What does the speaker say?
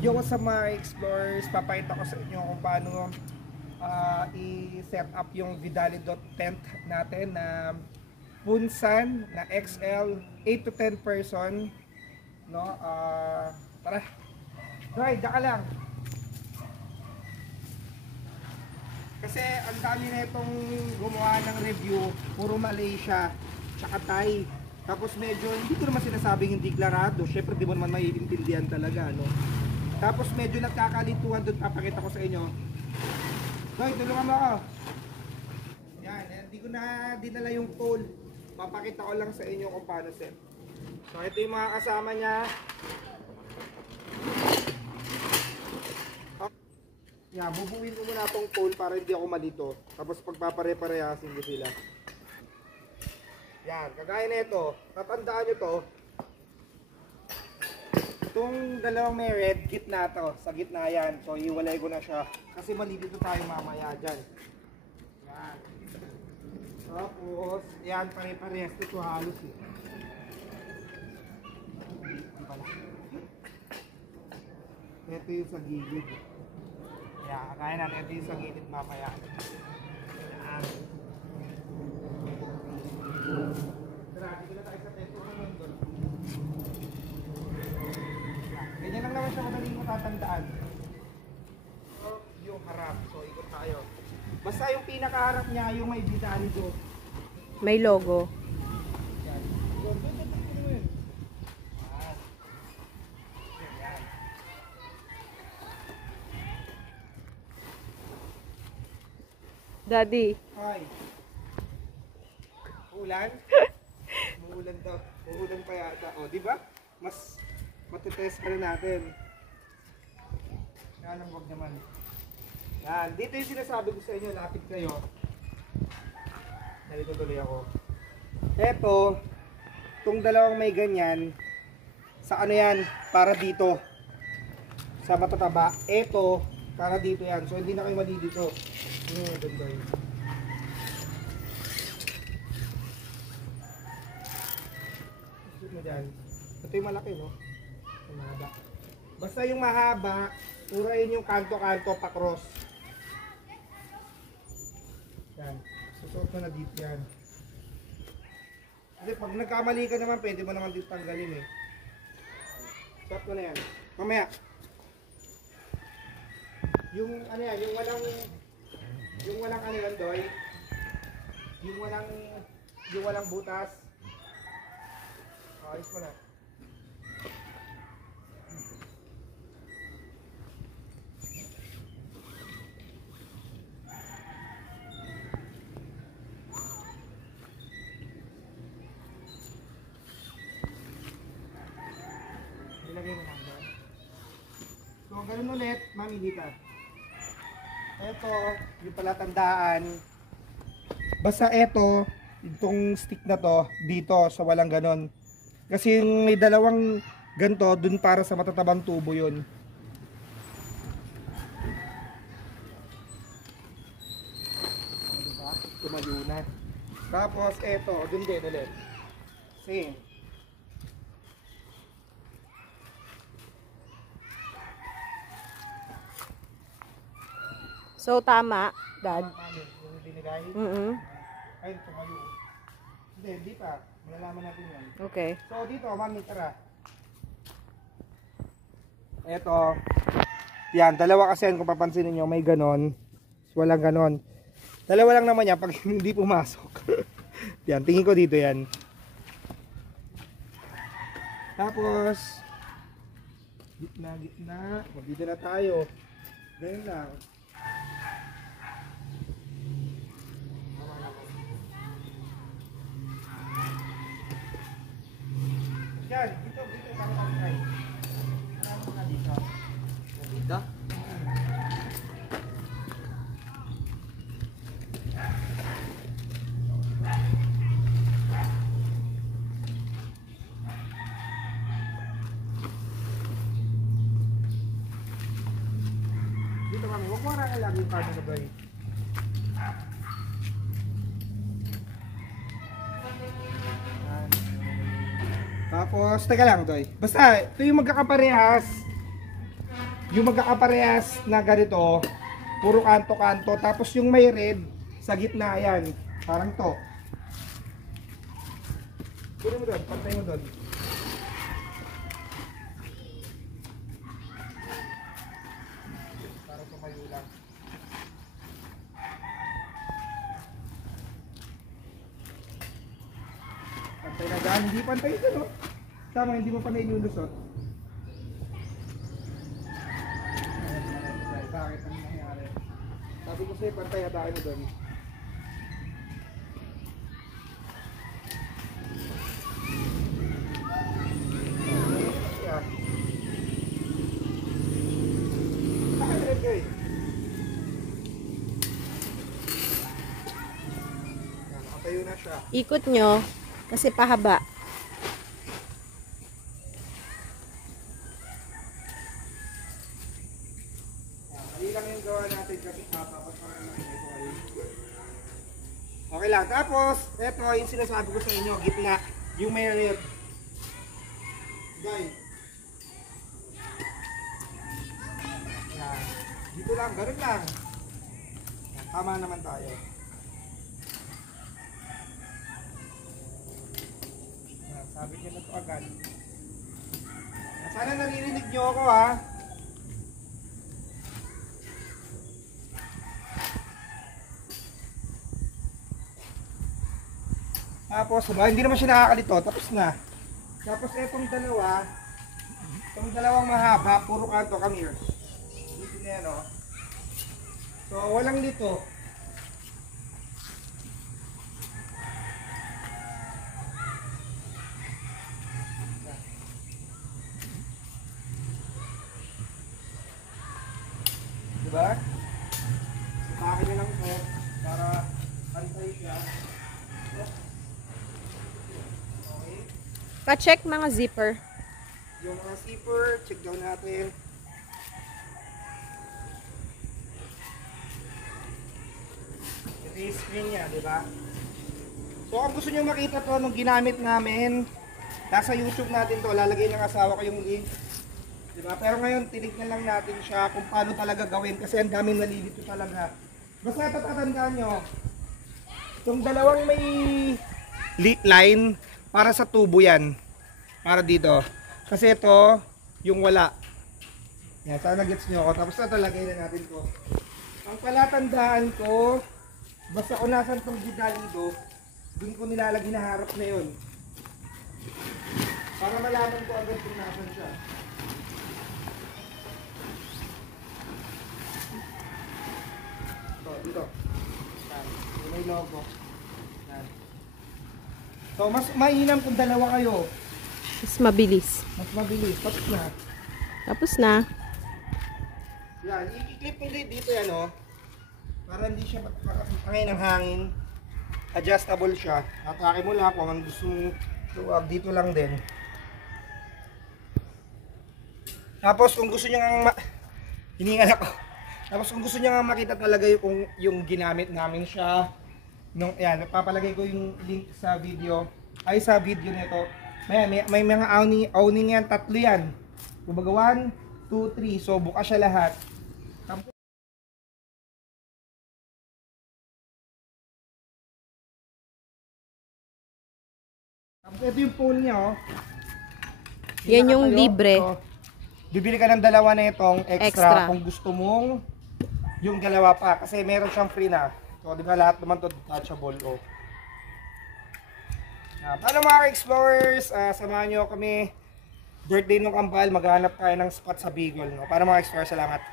Yo, what's up mga explorers, papakita ko sa inyo kung paano i-set up yung Vidalidot tent natin na Punsan na XL 8 to 10 person, no? Tara, Roy, daka lang. Kasi ang dami na itong gumawa ng review, puro Malaysia, tsaka Thai. Tapos medyo, hindi ko naman sinasabing hindi klarado, syempre di mo naman maiintindihan talaga, no? Tapos medyo nagkakalituhan doon, papakita ko sa inyo. Roy, tulungan mo ako. Yan, hindi ko na dinala yung pole. Papakita ko lang sa inyo kung paano set. So ito yung mga kasama niya. Yan, bubuin ko muna itong pole para hindi ako malito. Tapos pagpapare-parehasin ko sila. Yan, kagaya na ito. Tatandaan nyo to. Itong dalawang may red, gitna to. Sa gitna yan. So, iwalay ko na siya. Kasi malilito tayo mamaya dyan. Yan. Tapos, yan, pare-parehas. Ito halos eh. Hindi pala. Ito yung sa gilid. Yan, kaya natin. Ito yung sa gilid mamaya. Yan. Tara, dito na tayo sa teto naman doon. Ganyan lang naman siya kung mo tatandaan. So, yung harap. So, ikot tayo. Basta yung pinakaharap niya, yung may Vidalidot. May logo. Yan. Yan. Yan. Daddy. Hi. Ulan? Umuulan daw. Umuulan pa yata. O, di ba? Mas matitest pa rin natin. Yan ang wag naman. Yan. Dito yung sinasabi ko sa inyo. Lapit kayo. Nalito tuloy ako. Eto, itong dalawang may ganyan, sa ano yan? Para dito. Sa matataba. Eto, para dito yan. So, hindi na kayo mali dito. Ganda yun. Dyan. Ito yung malaki, no? Yung mahaba. Basta yung mahaba, urayin yung kanto-kanto pa cross. Yan. Susuot mo na dito yan. Kasi pag nagkamali ka naman, pwede mo naman dito tanggalin eh. Suot mo na yan. Mamaya. Yung ano yan, yung walang ano yan, Doy. Yung walang butas. Ayos mo na. Ilagay mo na doon. So, ganun ulit, mamili ka. Ito, yung palatandaan. Basta ito, itong stick na to, dito, sa walang ganon. Kasi may dalawang ganto dun para sa matatabang tubo yun. Diba? Tumayo na. Tapos eto, dun din ulit. Same. So, tama, Dad. Yung binigay. Ay, tumayo. Hindi pa. Malalaman natin yan. Okay. So dito, mami, tara. Eto. Yan, dalawa kasi yan kung papansinin nyo, may ganon. Walang ganon. Dalawa lang naman yan pag hindi pumasok. Yan, tingin ko dito yan. Tapos, gitna. Dito na tayo. Ganyan lang. Yan, dito, tama try. Marami na dito. Dito? Dito kami, huwag mo harang lagi yung kano na ba eh. Tapos, teka lang, Toy. Basta, ito yung magkakaparehas. yung magkakaparehas na ganito, puro kanto-kanto. Tapos yung may red, sa gitna, yan. Parang to. Puro mo doon, pantay mo doon. Para tumayo lang. Pantay na dyan, hindi pantay ito, no? Tama, hindi mo pa na inulusot. Bakit? Ano nangyari? Sabi ko sa'yo, pantay na tayo mo doon. Nakatayo na siya. Ikot nyo kasi pahaba. Mali lang yung gawa natin kasi papapas pa lang ito kayo. Okay lang. Tapos, eto yung sinasabi ko sa inyo, gitna, yung may red. Guys. Yan. Dito lang, ganun lang. Yan, tama naman tayo. Yan, sabi niyo na ito agad. Sana naririnig niyo ako ha. Tapos, hindi naman siya nakakalito. Tapos na. Tapos, itong dalawang mahaba, puro kanto, come here. Dito na yan, oh. So, walang lito. Diba? Sitakin nyo lang ito para pantay siya. Okay. Pa-check mga zipper. Yung mga zipper, check down natin. Ito yung screen niya, di ba? So kung gusto nyo makita to nung ginamit namin, nasa YouTube natin to, lalagay ng asawa ko yung link. Di ba? Pero ngayon, tinignan lang natin siya kung paano talaga gawin kasi ang daming nalilito talaga. Basta ito tatandaan nyo, itong dalawang may line, para sa tubo yan. Para dito. Kasi ito, yung wala. Yan, sana gets nyo ako. Tapos ito, lagay na natin to. Ang palatandaan ko, basta kung nasan itong gidalido, dun ko nilalagay na harap na yun. Para malaman ko agad kung nasan siya. Ito, dito. Yan, yung may logo. Yan. So, mas mainam kung dalawa kayo. Mas mabilis. Mas mabilis. Tapos na. Tapos na. Yan, i-clip mo dito yan, oh. Para hindi siya makakangay ng hangin. Adjustable siya. Atake mo lang kung ang gusto mong tuwag. Dito lang din. Tapos kung gusto niya nga hiningal ako. Tapos kung gusto niya nga makita talaga yung ginamit namin siya. Yan, papalagay ko yung link sa video. Ay, sa video nito. May mga awning yan, 3 yan. Kumbaga 1, 2, 3. So bukas siya lahat. Tapos ito yung phone niya, oh. Yan yung Nakatayo. libre. So, bibili ka ng dalawa na itong extra kung gusto mong yung dalawa pa. Kasi meron siyang free na. So, di ba lahat naman to detachable, oh. Paano mga explorers, samahan nyo kami birthday ng Kambal, maghanap tayo ng spot sa Bicol, no? Para mga explorers, salamat.